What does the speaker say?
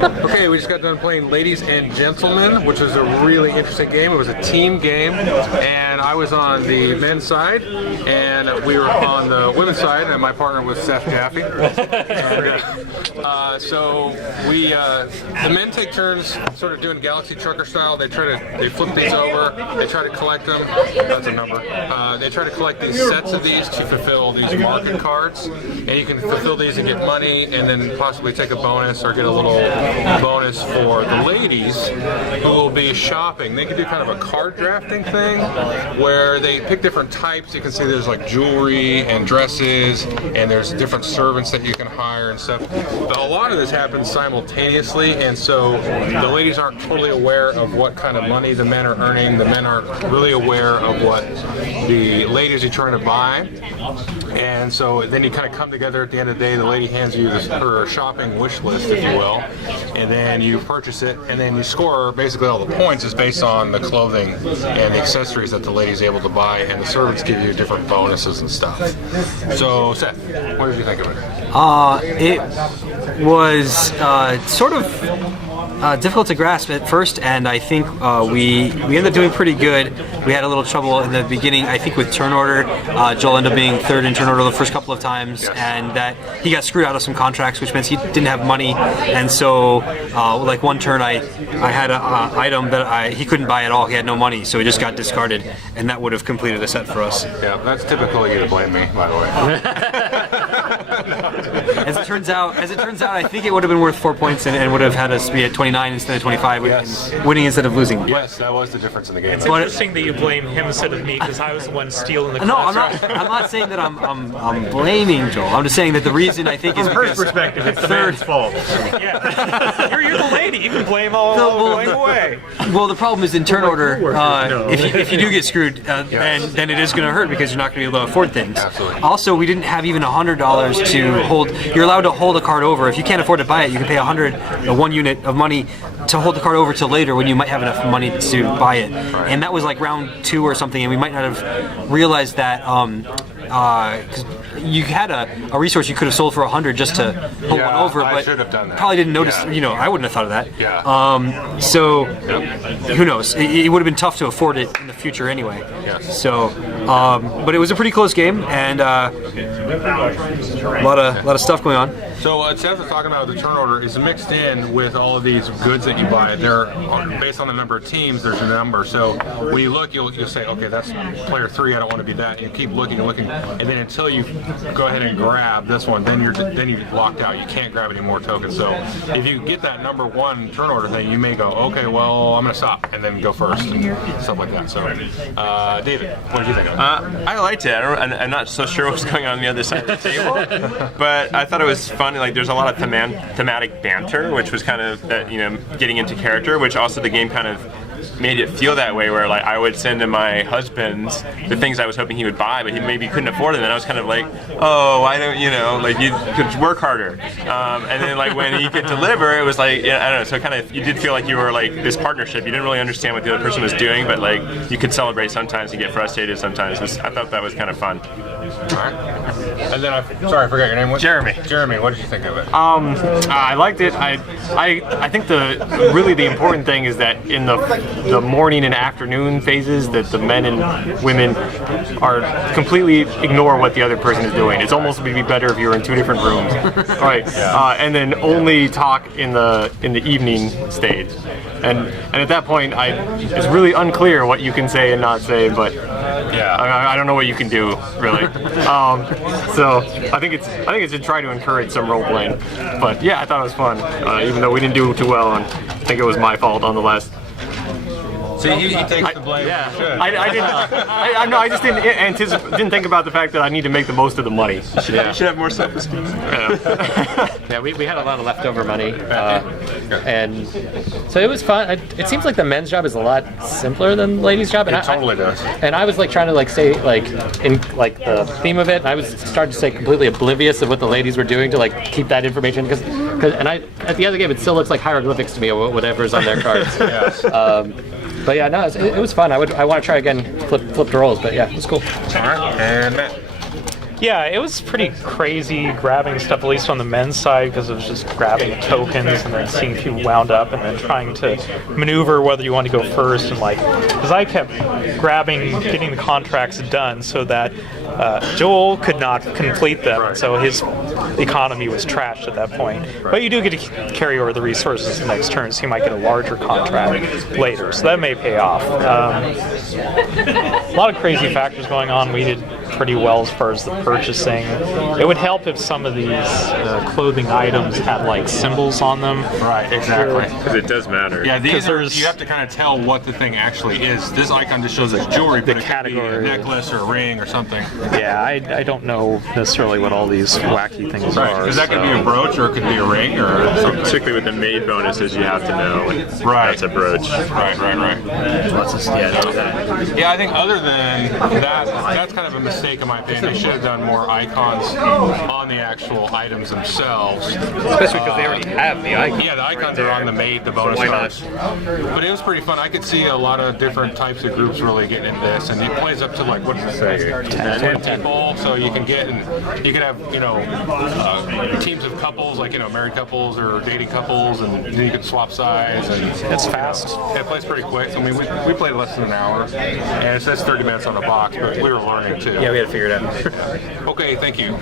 Okay, we just got done playing Ladies and Gentlemen, which was a really interesting game. It was a team game, and I was on the men's side, and we were on the women's side, and my partner was Seth Jaffe. The men take turns sort of doing Galaxy Trucker style. They flip these over, they try to collect them. That's a number. They try to collect these sets of these to fulfill these market cards, and you can fulfill these and get money, and then possibly take a bonus or get a little bonus for the ladies who will be shopping. They can do kind of a card drafting thing where they pick different types. You can see there's like jewelry and dresses, and there's different servants that you can hire and stuff. But a lot of this happens simultaneously, and so the ladies aren't totally aware of what kind of money the men are earning. The men aren't really aware of what the ladies are trying to buy. And so then you kind of come together at the end of the day. The lady hands you her shopping wish list, if you will, and then you purchase it, and then you score basically all the points is based on the clothing and the accessories that the lady's able to buy, and the servants give you different bonuses and stuff. So Seth, what did you think of it? It was sort of difficult to grasp at first, and I think we ended up doing pretty good. We had a little trouble in the beginning, I think, with turn order. Joel ended up being third in turn order the first couple of times, and that he got screwed out of some contracts, which meant he didn't have money. And so, like one turn, I had an item that he couldn't buy at all. He had no money, so he just got discarded, and that would have completed a set for us. Yeah, that's typical of you to blame me, by the way. As it turns out, I think it would have been worth 4 points and would have had us be at 29 instead of 25, yes. Winning instead of losing. Yes, that was the difference in the game. It's interesting that you blame him instead of me, because I was the one stealing the No, class. I'm not saying that I'm blaming Joel. I'm just saying that the reason I think is From her because perspective, it's the man's fault. Yeah. You're the lady. You can blame all the blame away. Well, the problem is in turn order, if you do get screwed, then it is going to hurt because you're not going to be able to afford things. Absolutely. Also, we didn't have even $100 to hold. You're allowed to hold a card over. If you can't afford to buy it, you can pay 1 unit of money to hold the card over till later when you might have enough money to buy it. And that was like round 2 or something, and we might not have realized that. Because you had a resource you could have sold for 100 just to hold one over, I but should have done that. Probably didn't notice. Yeah. I wouldn't have thought of that. Yeah. So who knows? It would have been tough to afford it in the future anyway. Yes. So, but it was a pretty close game, and a lot of stuff going on. So what Seth was talking about, the turn order is mixed in with all of these goods that you buy. They're based on the number of teams. There's a number. So when you look, you'll say, okay, that's player 3. I don't want to be that. And you keep looking and looking, and then until you go ahead and grab this one, then you're locked out. You can't grab any more tokens. So if you get that number 1 turn order thing, you may go, okay, well, I'm going to stop and then go first and stuff like that. So David, what did you think of it? I liked it. I'm not so sure what was going on the other side of the table, but I thought it was fun. Like, there's a lot of thematic banter, which was kind of getting into character, which also the game kind of made it feel that way, where like I would send to my husband the things I was hoping he would buy, but he maybe couldn't afford them, and I was kind of like, oh, I don't, like you could work harder. And then like when he could deliver, it was like, I don't know, so kind of you did feel like you were like this partnership. You didn't really understand what the other person was doing, but like you could celebrate sometimes and get frustrated sometimes. I thought that was kind of fun. All right. And then sorry, I forgot your name. What? Jeremy. Jeremy, what did you think of it? I liked it. I think the important thing is that in the morning and afternoon phases, that the men and women are completely ignore what the other person is doing. It's almost would be better if you were in 2 different rooms, right? Yeah. And then only talk in the evening stage. And at that point, it's really unclear what you can say and not say. But yeah, I don't know what you can do really. So I think it's to try to encourage some role playing. But yeah, I thought it was fun, even though we didn't do too well, and I think it was my fault on the last. So he takes the blame. Yeah, I just didn't think about the fact that I need to make the most of the money. You should have more self-esteem. Yeah, we had a lot of leftover money, and so it was fun. It seems like the men's job is a lot simpler than the ladies' job. And it totally does. And I was like trying to say in the theme of it, and I was starting to say completely oblivious of what the ladies were doing to keep that information because at the end of the game it still looks like hieroglyphics to me or whatever's on their cards. Yes. But yeah, no, it was fun. I want to try again, flip the roles, but yeah, it was cool. All right, and Matt. Yeah, it was pretty crazy grabbing stuff, at least on the men's side, because it was just grabbing tokens and then seeing if you wound up and then trying to maneuver whether you want to go first. And because I kept grabbing, getting the contracts done so that Joel could not complete them. Right. So his economy was trashed at that point. But you do get to carry over the resources the next turn, so you might get a larger contract later. So that may pay off. A lot of crazy factors going on. We did pretty well as far as the purchasing. It would help if some of these clothing items had symbols on them. Right, exactly. Because it does matter. Yeah, these are, there's- you have to kind of tell what the thing actually is. This icon just shows us jewelry, but it could be a category. necklace or a ring or something. Yeah, I don't know necessarily what all these wacky things Right, are. because that could be a brooch or it could be a ring or something. Particularly with the maid bonuses, you have to know Right. that's a brooch. Right. Yeah, I think other than that, that's kind of a mistake in my opinion. They should have done more icons on the actual items themselves. Especially because they already have the icon. Yeah, the icons are on the maid, the bonus cards. But it was pretty fun. I could see a lot of different types of groups really getting into this, and it plays up to what does it say? 10 people. So you can get, and you can have teams of couples, married couples or dating couples, and then you can swap sides. And It's fast. it plays pretty quick. I mean, we played less than an hour, and it says 30 minutes on the box, but we were learning too. Yeah, we had to figure it out. Okay, thank you.